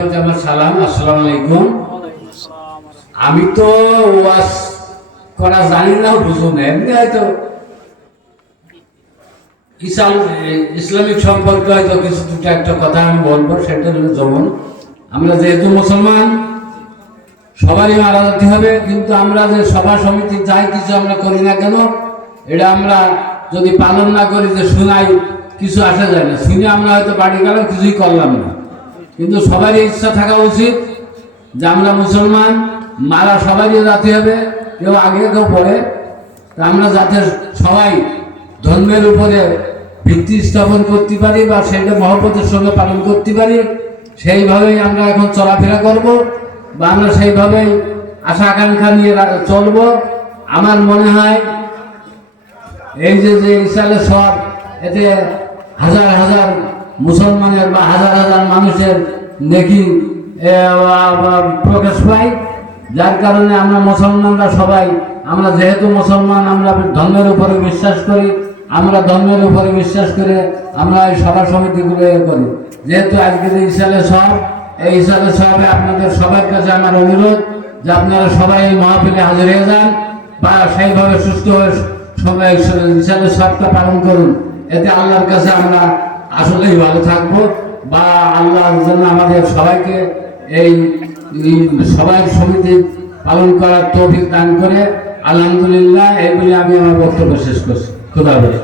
আমার সালাম, আসসালামু আলাইকুম। আমি তো ওয়াজ করা জানি না, বুঝুন এমনি হয়তো ইসলামিক সম্পর্কে হয়তো কিছু দুটো একটা কথা আমি বলবো। সেটা হলো, যেমন আমরা যেহেতু মুসলমান সবারই মারা যেতে হবে, কিন্তু আমরা যে সভা সমিতি যাই কিছু আমরা করি না কেন, এটা আমরা যদি পালন না করি, যে শুনাই কিছু আসা যায় না, শুনে আমরা হয়তো বাড়ি গেলাম কিছুই করলাম না। কিন্তু সবারই ইচ্ছা থাকা উচিত যে আমরা মুসলমান, মারা সবারই যেতে হবে, কেউ আগে কেউ পরে। তা আমরা যাতে সবাই ধর্মের উপরে ভিত্তি স্থাপন করতে পারি বা সেটা মহব্বতের সঙ্গে পালন করতে পারি, সেইভাবেই আমরা এখন চলাফেরা করব বা আমরা সেইভাবেই আশা আকাঙ্ক্ষা নিয়ে চলব। আমার মনে হয় এই যে ইসালে সব, এতে হাজার হাজার মুসলমানের বা হাজার হাজার মানুষের নেকি প্রকাশ পায়। যার কারণে আমরা মুসলমানরা সবাই, আমরা যেহেতু মুসলমান, আমরা ধর্মের উপরে বিশ্বাস করি, আমরা ধর্মের উপরে বিশ্বাস করে আমরা এই সভা সমিতিগুলো করি। যেহেতু আজকের ইসালে সব, এই ইসালে সবে আপনাদের সবার কাছে আমার অনুরোধ যে আপনারা সবাই এই মাহফিলে হাজির হয়ে যান বা সেইভাবে সুস্থ হয়ে সবাই ইসালে সবটা পালন করুন। এতে আল্লাহর কাছে আমরা আসলেই ভালো থাকবো বা আল্লাহর জন্য আমাদের সবাইকে এই সবাই সমিতি পালন করার তৌফিক দান করে। আলহামদুলিল্লাহ, এইগুলি আমি আমার বক্তব্য শেষ করছি। খুদা হাফেজ।